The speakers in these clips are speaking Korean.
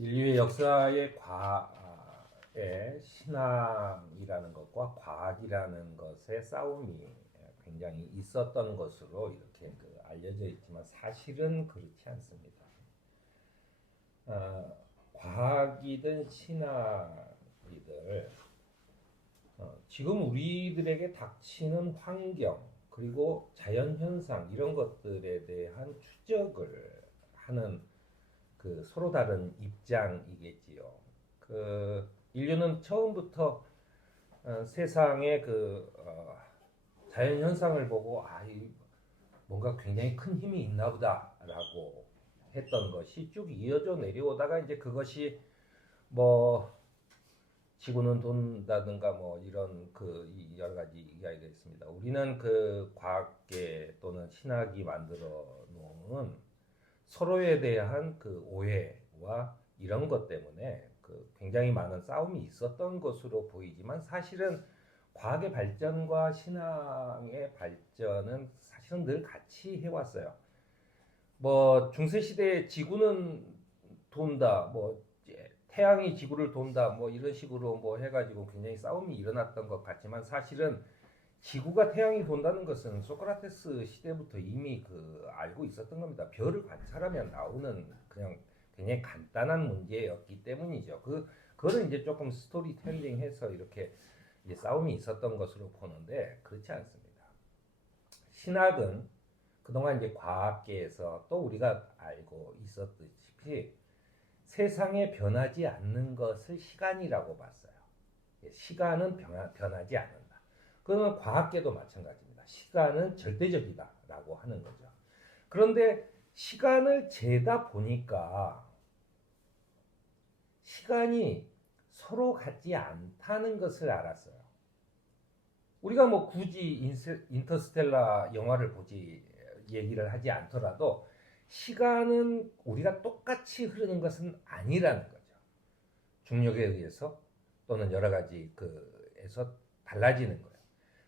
인류의 역사의 신앙이라는 것과 과학이라는 것의 싸움이 굉장히 있었던 것으로 이렇게 알려져 있지만 사실은 그렇지 않습니다. 과학이든 신학이든 지금 우리들에게 닥치는 환경 그리고 자연현상 이런 것들에 대한 추적을 하는 서로 다른 입장이겠지요. 인류는 처음부터 세상의 자연 현상을 보고 뭔가 굉장히 큰 힘이 있나 보다라고 했던 것이 쭉 이어져 내려오다가 이제 그것이 뭐 지구는 돈다든가 뭐 이런 여러 가지 이야기가 있습니다. 우리는 과학계 또는 신학이 만들어 놓은 서로에 대한 오해와 이런 것 때문에 굉장히 많은 싸움이 있었던 것으로 보이지만 사실은 과학의 발전과 신앙의 발전은 사실은 늘 같이 해왔어요. 뭐 중세 시대에 지구는 돈다, 뭐 태양이 지구를 돈다, 뭐 이런 식으로 뭐 해가지고 굉장히 싸움이 일어났던 것 같지만 사실은 지구가 태양이 돈다는 것은 소크라테스 시대부터 이미 알고 있었던 겁니다. 별을 관찰하면 나오는 그냥 굉장히 간단한 문제였기 때문이죠. 그거는 이제 조금 스토리텔링해서 이렇게 이제 싸움이 있었던 것으로 보는데 그렇지 않습니다. 신학은 그동안 이제 과학계에서 또 우리가 알고 있었듯이 세상에 변하지 않는 것을 시간이라고 봤어요. 시간은 변하지 않는다. 그러면 과학계도 마찬가지입니다. 시간은 절대적이다라고 하는 거죠. 그런데 시간을 재다 보니까 시간이 서로 같지 않다는 것을 알았어요. 우리가 뭐 굳이 인터스텔라 영화를 보지 얘기를 하지 않더라도 시간은 우리가 똑같이 흐르는 것은 아니라는 거죠. 중력에 의해서 또는 여러 가지에서 달라지는 거예요.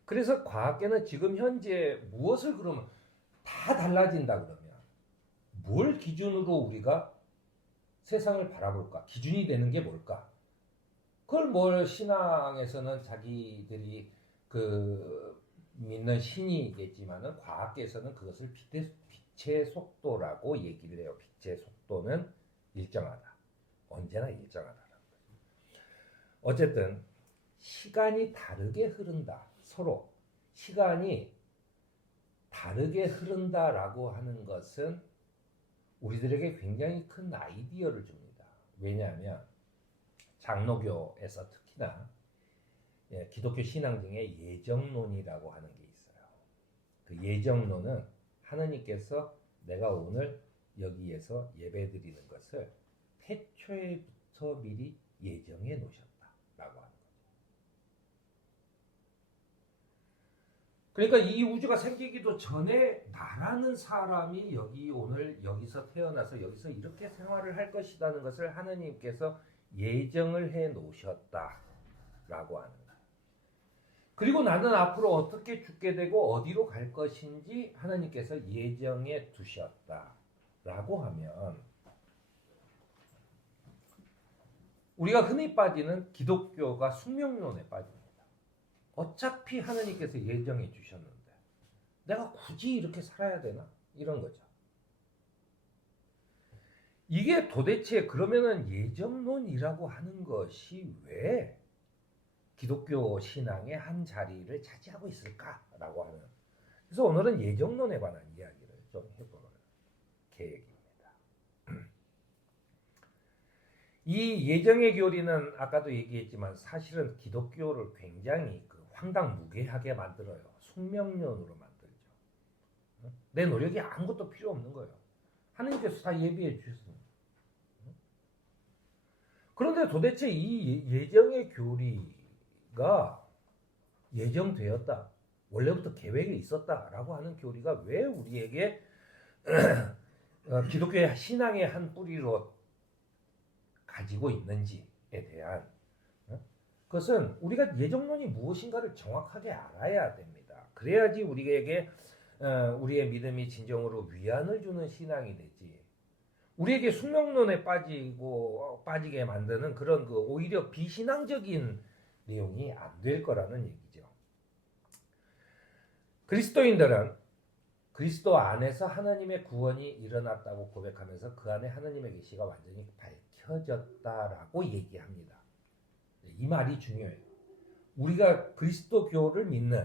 그래서 과학계는 지금 현재 무엇을 그러면 다 달라진다 그러면 뭘 기준으로 우리가 세상을 바라볼까? 기준이 되는 게 뭘까? 그걸 신앙에서는 자기들이 믿는 신이겠지만은 과학계에서는 그것을 빛의 속도라고 얘기를 해요. 빛의 속도는 일정하다. 언제나 일정하다. 어쨌든 시간이 다르게 흐른다. 서로 시간이 다르게 흐른다라고 하는 것은 우리들에게 굉장히 큰 아이디어를 줍니다. 왜냐하면 장로교에서 특히나 기독교 신앙 중에 예정론이라고 하는 게 있어요. 그 예정론은 하나님께서 내가 오늘 여기에서 예배드리는 것을 태초에부터 미리 예정해 놓으셨다라고 하는 거죠. 그러니까 이 우주가 생기기도 전에 나라는 사람이 오늘 여기서 태어나서 여기서 이렇게 생활을 할 것이라는 것을 하나님께서 예정을 해 놓으셨다라고 하는 거예요. 그리고 나는 앞으로 어떻게 죽게 되고 어디로 갈 것인지 하나님께서 예정해 두셨다라고 하면 우리가 흔히 빠지는 기독교가 숙명론에 빠집니다. 어차피 하나님께서 예정해 주셨는데 내가 굳이 이렇게 살아야 되나? 이런 거죠. 이게 도대체 그러면은 예정론이라고 하는 것이 왜 기독교 신앙의 한 자리를 차지하고 있을까라고 하는. 그래서 오늘은 예정론에 관한 이야기를 좀 해볼 계획입니다. 이 예정의 교리는 아까도 얘기했지만 사실은 기독교를 굉장히 황당무계하게 만들어요. 숙명론으로 만들죠. 내 노력이 아무것도 필요 없는 거예요. 하나님께서 다 예비해 주셨습니다. 그런데 도대체 이 예정의 교리가 예정되었다, 원래부터 계획이 있었다라고 하는 교리가 왜 우리에게 기독교의 신앙의 한 뿌리로 가지고 있는지에 대한 그것은 우리가 예정론이 무엇인가를 정확하게 알아야 됩니다. 그래야지 우리에게 우리의 믿음이 진정으로 위안을 주는 신앙이 되지. 우리에게 숙명론에 빠지게 만드는 그런 그 오히려 비신앙적인 내용이 안 될 거라는 얘기죠. 그리스도인들은 그리스도 안에서 하나님의 구원이 일어났다고 고백하면서 그 안에 하나님의 계시가 완전히 밝혀졌다라고 얘기합니다. 이 말이 중요해요. 우리가 그리스도교를 믿는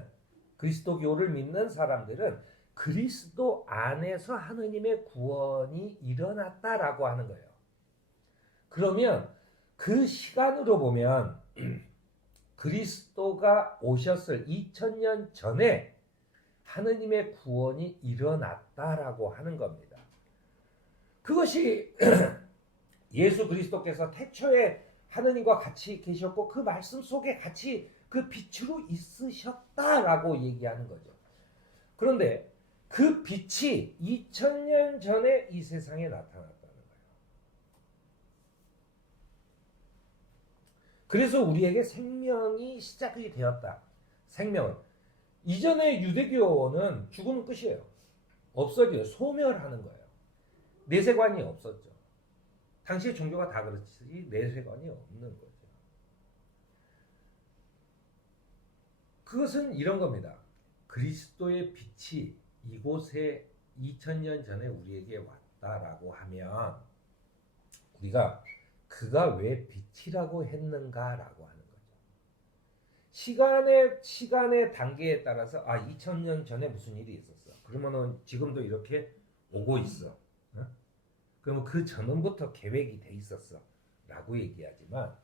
사람들은 그리스도 안에서 하나님의 구원이 일어났다라고 하는 거예요. 그러면 그 시간으로 보면 그리스도가 오셨을 2000년 전에 하나님의 구원이 일어났다라고 하는 겁니다. 그것이 예수 그리스도께서 태초에 하나님과 같이 계셨고 그 말씀 속에 같이 그 빛으로 있으셨다라고 얘기하는 거죠. 그런데 그 빛이 2000년 전에 이 세상에 나타났다는 거예요. 그래서 우리에게 생명이 시작이 되었다. 생명은 이전에 유대교는 죽으면 끝이에요. 없어져요. 소멸하는 거예요. 내세관이 없었죠. 당시의 종교가 다 그렇지 내세관이 없는 거죠. 그것은 이런 겁니다. 그리스도의 빛이 이곳에 2000년 전에 우리에게 왔다라고 하면 우리가 그가 왜 빛이라고 했는가라고 하는 거죠. 시간의 단계에 따라서 2000년 전에 무슨 일이 있었어. 그러면은 지금도 이렇게 오고 있어. 그러면 그 전부터 계획이 돼 있었어. 라고 얘기하지만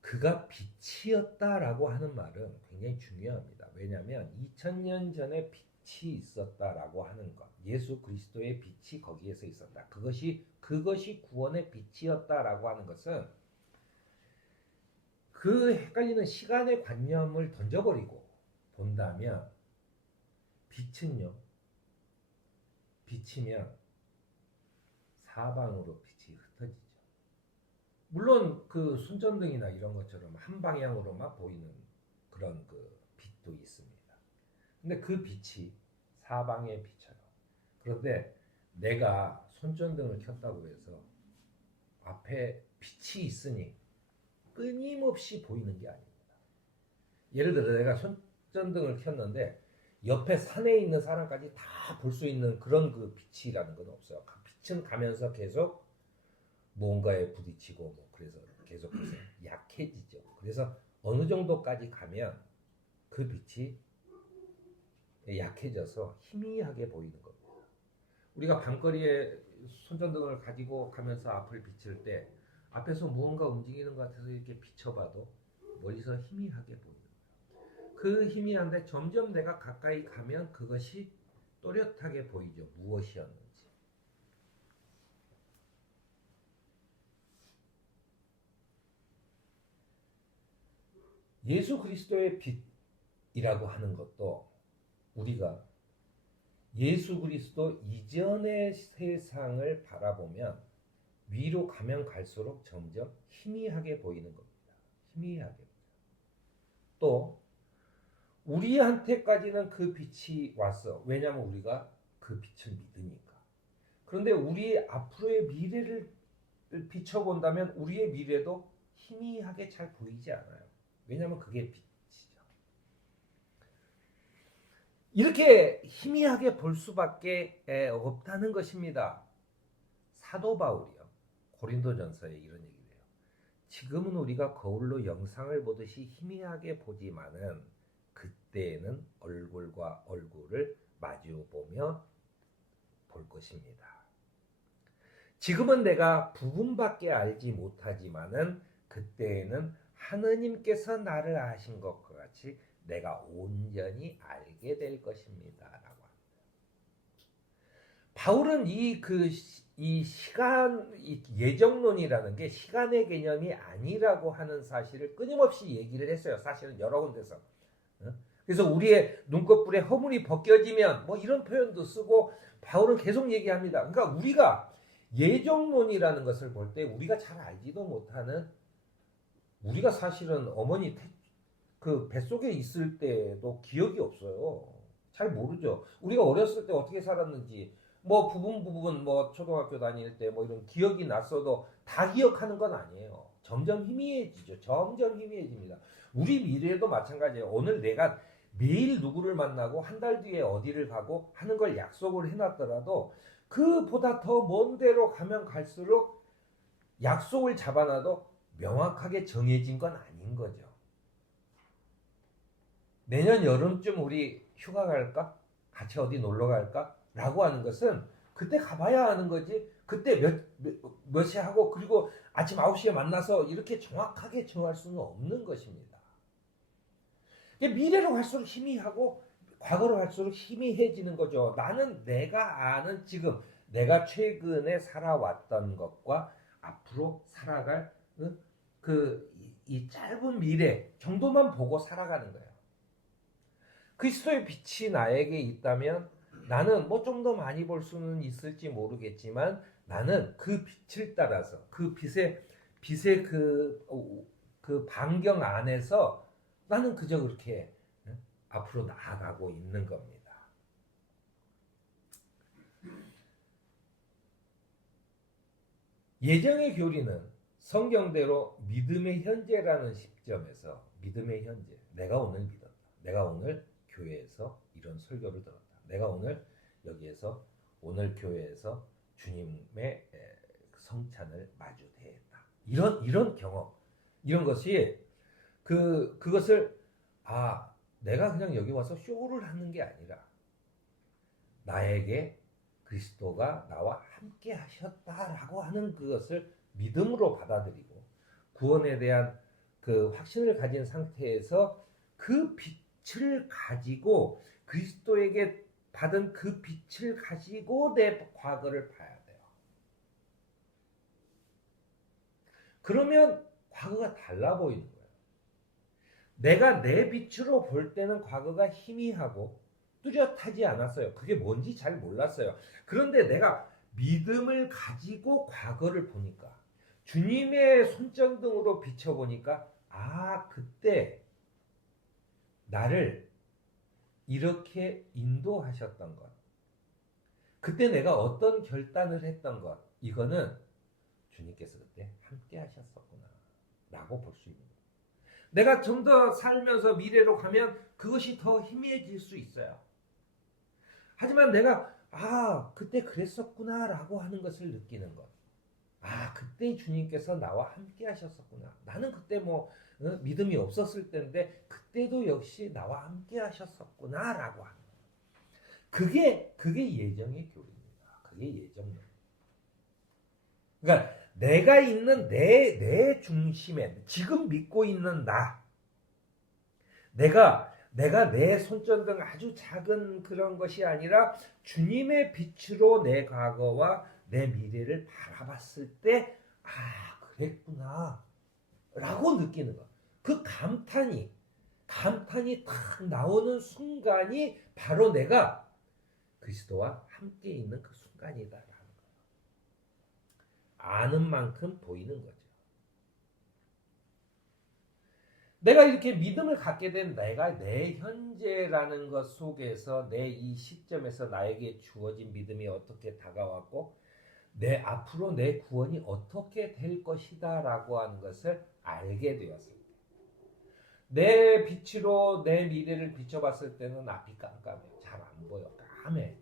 그가 빛이었다라고 하는 말은 굉장히 중요합니다. 왜냐하면 2000년 전에 빛이 있었다라고 하는 것, 예수 그리스도의 빛이 거기에서 있었다. 그것이 구원의 빛이었다라고 하는 것은 그 헷갈리는 시간의 관념을 던져버리고 본다면 빛이면 사방으로 빛이 흩어지죠. 물론 그 손전등이나 이런 것처럼 한 방향으로만 보이는 그런 그 빛도 있습니다. 근데 그 빛이 사방에 비쳐요. 그런데 내가 손전등을 켰다고 해서 앞에 빛이 있으니 끊임없이 보이는 게 아닙니다. 예를 들어 내가 손전등을 켰는데 옆에 산에 있는 사람까지 다 볼 수 있는 그런 그 빛이라는 건 없어요. 그 빛은 가면서 계속 뭔가에 부딪히고 그래서 계속해서 약해지죠. 그래서 어느 정도까지 가면 그 빛이 약해져서 희미하게 보이는 겁니다. 우리가 밤거리에 손전등을 가지고 가면서 앞을 비칠 때 앞에서 무언가 움직이는 것 같아서 이렇게 비춰봐도 멀리서 희미하게 보이는 거예요. 그 희미한데 점점 내가 가까이 가면 그것이 또렷하게 보이죠. 무엇이었는지. 예수 그리스도의 빛이라고 하는 것도 우리가 예수 그리스도 이전의 세상을 바라보면 위로 가면 갈수록 점점 희미하게 보이는 겁니다. 희미하게. 또 우리한테까지는 그 빛이 왔어. 왜냐하면 우리가 그 빛을 믿으니까. 그런데 우리의 앞으로의 미래를 비춰본다면 우리의 미래도 희미하게 잘 보이지 않아요. 왜냐하면 그게 빛이죠. 이렇게 희미하게 볼 수밖에 없다는 것입니다. 사도 바울이요. 고린도전서에 이런 얘기를 해요. 지금은 우리가 거울로 영상을 보듯이 희미하게 보지만은 그때에는 얼굴과 얼굴을 마주보며 볼 것입니다. 지금은 내가 부분밖에 알지 못하지만은 그때에는 하느님께서 나를 아신 것과 같이 내가 온전히 알게 될 것입니다. 라고 합니다. 바울은 이 시간, 이 예정론이라는 게 시간의 개념이 아니라고 하는 사실을 끊임없이 얘기를 했어요. 사실은 여러 군데서. 그래서 우리의 눈꺼풀에 허물이 벗겨지면 이런 표현도 쓰고 바울은 계속 얘기합니다. 그러니까 우리가 예정론이라는 것을 볼 때 우리가 잘 알지도 못하는 우리가 사실은 어머니 그 뱃속에 있을 때도 기억이 없어요. 잘 모르죠. 우리가 어렸을 때 어떻게 살았는지 뭐 부분 뭐 초등학교 다닐 때 뭐 이런 기억이 났어도 다 기억하는 건 아니에요. 점점 희미해지죠. 점점 희미해집니다. 우리 미래도 마찬가지예요. 오늘 내가 매일 누구를 만나고 한 달 뒤에 어디를 가고 하는 걸 약속을 해놨더라도 그보다 더 먼 데로 가면 갈수록 약속을 잡아놔도 명확하게 정해진 건 아닌 거죠. 내년 여름쯤 우리 휴가 갈까? 같이 어디 놀러 갈까? 라고 하는 것은 그때 가봐야 하는 거지. 그때 몇 시 하고 그리고 아침 9시에 만나서 이렇게 정확하게 정할 수는 없는 것입니다. 미래로 갈수록 희미하고 과거로 갈수록 희미해지는 거죠. 나는 내가 아는 지금 내가 최근에 살아왔던 것과 앞으로 살아갈 이 짧은 미래 정도만 보고 살아가는 거예요. 그리스도의 빛이 나에게 있다면 나는 뭐 좀 더 많이 볼 수는 있을지 모르겠지만 나는 그 빛을 따라서 그 빛의 그 반경 안에서 나는 그저 그렇게 앞으로 나아가고 있는 겁니다. 예정의 교리는 성경대로 믿음의 현재라는 시점에서 믿음의 현재, 내가 오늘 믿었다. 내가 오늘 교회에서 이런 설교를 들었다. 내가 오늘 여기에서 오늘 교회에서 주님의 성찬을 마주대했다. 이런 경험, 이런 것이 그것을 내가 그냥 여기 와서 쇼를 하는 게 아니라 나에게 그리스도가 나와 함께 하셨다라고 하는 그것을 믿음으로 받아들이고 구원에 대한 그 확신을 가진 상태에서 그 빛을 가지고 그리스도에게 받은 그 빛을 가지고 내 과거를 봐야 돼요. 그러면 과거가 달라 보이는 거예요. 내가 내 빛으로 볼 때는 과거가 희미하고 뚜렷하지 않았어요. 그게 뭔지 잘 몰랐어요. 그런데 내가 믿음을 가지고 과거를 보니까 주님의 손전등으로 비춰보니까 그때 나를 이렇게 인도하셨던 것, 그때 내가 어떤 결단을 했던 것, 이거는 주님께서 그때 함께 하셨었구나 라고 볼 수 있는 거예요. 내가 좀 더 살면서 미래로 가면 그것이 더 희미해질 수 있어요. 하지만 내가 그때 그랬었구나 라고 하는 것을 느끼는 것, 그때 주님께서 나와 함께 하셨었구나. 나는 그때 믿음이 없었을 때인데 그때도 역시 나와 함께 하셨었구나 라고 하는 것. 그게 예정의 교리입니다. 그게 예정론. 그러니까 내가 있는 내 중심에 지금 믿고 있는 내가 내 손전등 아주 작은 그런 것이 아니라 주님의 빛으로 내 과거와 내 미래를 바라봤을 때 그랬구나 라고 느끼는 것. 그 감탄이 딱 나오는 순간이 바로 내가 그리스도와 함께 있는 그 순간이다라는 거예요. 아는 만큼 보이는 거죠. 내가 이렇게 믿음을 갖게 된 내가 내 현재라는 것 속에서 내 이 시점에서 나에게 주어진 믿음이 어떻게 다가왔고 내 앞으로 내 구원이 어떻게 될 것이다 라고 하는 것을 알게 되었습니다. 내 빛으로 내 미래를 비춰봤을 때는 앞이 깜깜해. 잘 안 보여. 까매.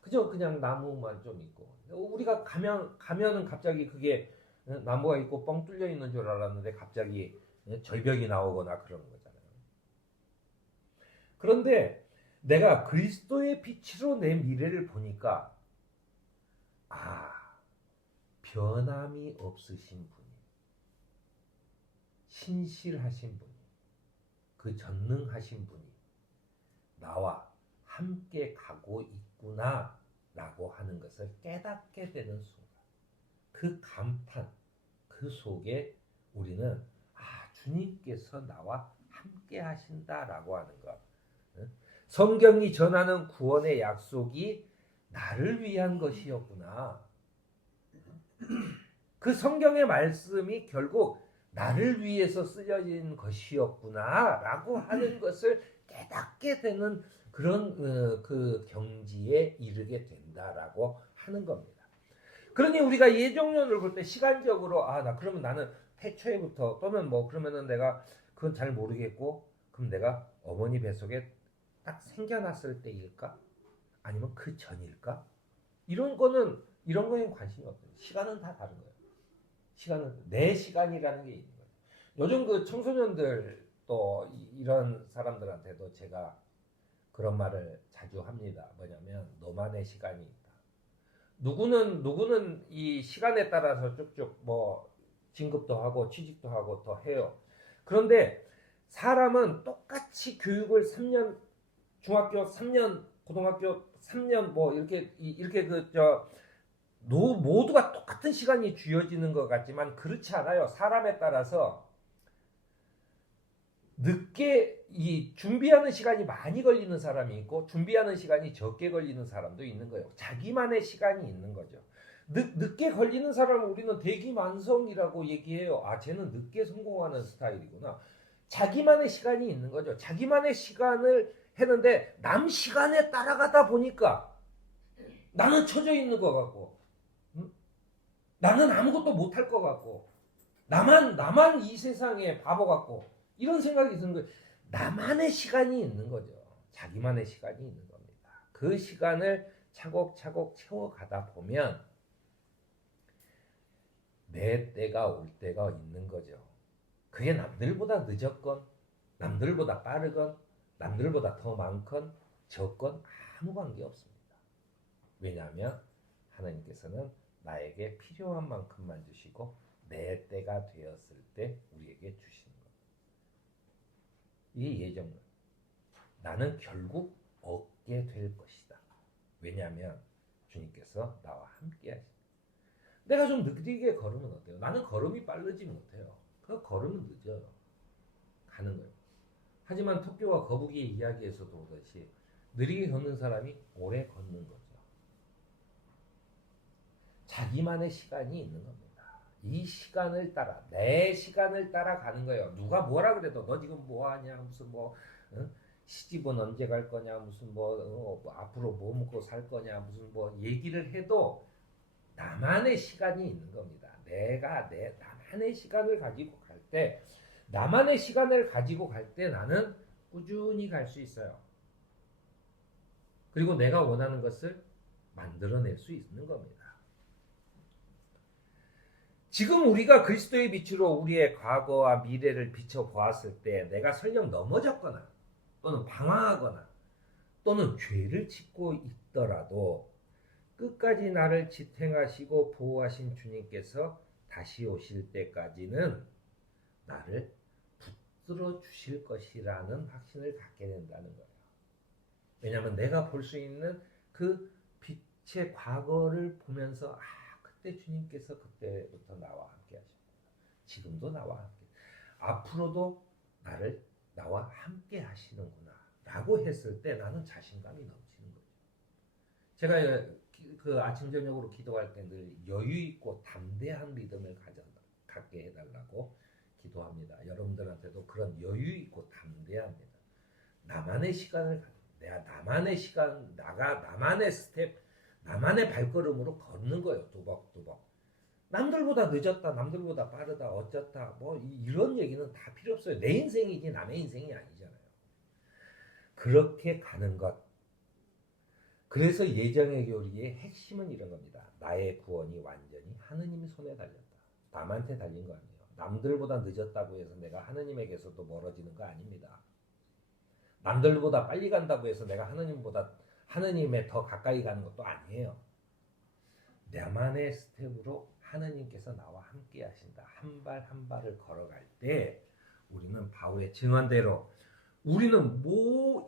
그저 그냥 나무만 좀 있고. 우리가 가면은 갑자기 그게 나무가 있고 뻥 뚫려 있는 줄 알았는데 갑자기 절벽이 나오거나 그런 거잖아요. 그런데 내가 그리스도의 빛으로 내 미래를 보니까 변함이 없으신 분이, 신실하신 분이, 그 전능하신 분이 나와 함께 가고 있구나 라고 하는 것을 깨닫게 되는 순간, 그 감탄, 그 속에 우리는 주님께서 나와 함께 하신다라고 하는 것. 성경이 전하는 구원의 약속이 나를 위한 것이었구나. 그 성경의 말씀이 결국 나를 위해서 쓰여진 것이었구나 라고 하는 것을 깨닫게 되는 그런 그 경지에 이르게 된다라고 하는 겁니다. 그러니 우리가 예정론을 볼 때 시간적으로 나 그러면 나는 태초에부터 또는 뭐 그러면은 내가 그건 잘 모르겠고 그럼 내가 어머니 뱃속에 딱 생겨났을 때일까? 아니면 그 전일까? 이런 거에 관심이 없어요. 시간은 다 다른 거예요. 시간은 내 시간이라는 게 있는 거예요. 요즘 그 청소년들 또 이런 사람들한테도 제가 그런 말을 자주 합니다. 뭐냐면 너만의 시간이 있다. 누구는 이 시간에 따라서 쭉쭉 뭐 진급도 하고 취직도 하고 더 해요. 그런데 사람은 똑같이 교육을 3년, 중학교 3년, 고등학교 3년 뭐 이렇게 모두가 똑같은 시간이 주어지는 것 같지만 그렇지 않아요. 사람에 따라서 늦게 이 준비하는 시간이 많이 걸리는 사람이 있고 준비하는 시간이 적게 걸리는 사람도 있는 거예요. 자기만의 시간이 있는 거죠. 늦게 걸리는 사람은 우리는 대기만성이라고 얘기해요. 쟤는 늦게 성공하는 스타일이구나. 자기만의 시간이 있는 거죠. 자기만의 시간을 했는데 남 시간에 따라가다 보니까 나는 처져 있는 것 같고 나는 아무것도 못할 것 같고 나만 이 세상에 바보 같고 이런 생각이 드는 거예요. 나만의 시간이 있는 거죠. 자기만의 시간이 있는 겁니다. 그 시간을 차곡차곡 채워가다 보면 내 때가 올 때가 있는 거죠. 그게 남들보다 늦었건 남들보다 빠르건 남들보다 더 많건 적건 아무 관계 없습니다. 왜냐하면 하나님께서는 나에게 필요한 만큼만 주시고 내 때가 되었을 때 우리에게 주시는 겁니다. 이 예정은 나는 결국 얻게 될 것이다. 왜냐하면 주님께서 나와 함께 하십니다. 내가 좀 느리게 걸으면 어때요? 나는 걸음이 빠르지 못해요. 그 걸으면 늦어요. 가는 거예요. 하지만 토끼와 거북이의 이야기에서도 보듯이 느리게 걷는 사람이 오래 걷는 거죠. 자기만의 시간이 있는 겁니다. 이 시간을 따라 내 시간을 따라 가는 거예요. 누가 뭐라 그래도 너 지금 뭐하냐 무슨 시집은 언제 갈 거냐 무슨 앞으로 뭐 먹고 살 거냐 무슨 얘기를 해도 나만의 시간이 있는 겁니다. 내가 나만의 시간을 가지고 갈 때 나만의 시간을 가지고 갈 때 나는 꾸준히 갈 수 있어요. 그리고 내가 원하는 것을 만들어낼 수 있는 겁니다. 지금 우리가 그리스도의 빛으로 우리의 과거와 미래를 비춰보았을 때 내가 설령 넘어졌거나 또는 방황하거나 또는 죄를 짓고 있더라도 끝까지 나를 지탱하시고 보호하신 주님께서 다시 오실 때까지는 나를 붙들어 주실 것이라는 확신을 갖게 된다는 거예요. 왜냐하면 내가 볼 수 있는 그 빛의 과거를 보면서 그때 주님께서 그때부터 나와 함께 하십니다. 지금도 나와 함께. 앞으로도 나와 함께 하시는구나 라고 했을 때 나는 자신감이 넘치는 거죠. 제가 그 아침 저녁으로 기도할 때 늘 여유 있고 담대한 믿음을 갖게 해달라고 기도합니다. 여러분들한테도 그런 여유 있고 담대한 믿음. 나만의 시간을 내가 나만의 시간 나만의 스텝 나만의 발걸음으로 걷는 거예요. 두벅두벅. 남들보다 늦었다 남들보다 빠르다 어쩌다 이런 얘기는 다 필요 없어요. 내 인생이지 남의 인생이 아니잖아요. 그렇게 가는 것. 그래서 예정의 교리의 핵심은 이런 겁니다. 나의 구원이 완전히 하느님 손에 달렸다. 남한테 달린 거 아니에요. 남들보다 늦었다고 해서 내가 하느님에게서도 멀어지는 거 아닙니다. 남들보다 빨리 간다고 해서 내가 하느님에 더 가까이 가는 것도 아니에요. 나만의 스텝으로 하느님께서 나와 함께 하신다. 한 발 한 발을 걸어갈 때 우리는 바울의 증언대로 우리는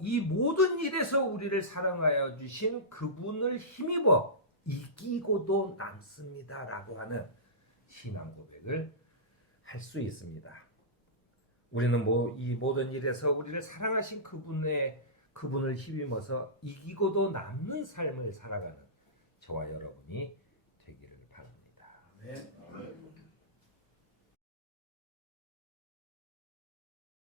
이 모든 일에서 우리를 사랑하여 주신 그분을 힘입어 이기고도 남습니다. 라고 하는 신앙 고백을 할 수 있습니다. 우리는 이 모든 일에서 우리를 사랑하신 그분을 힘입어서 이기고도 남는 삶을 살아가는 저와 여러분이 되기를 바랍니다. 네.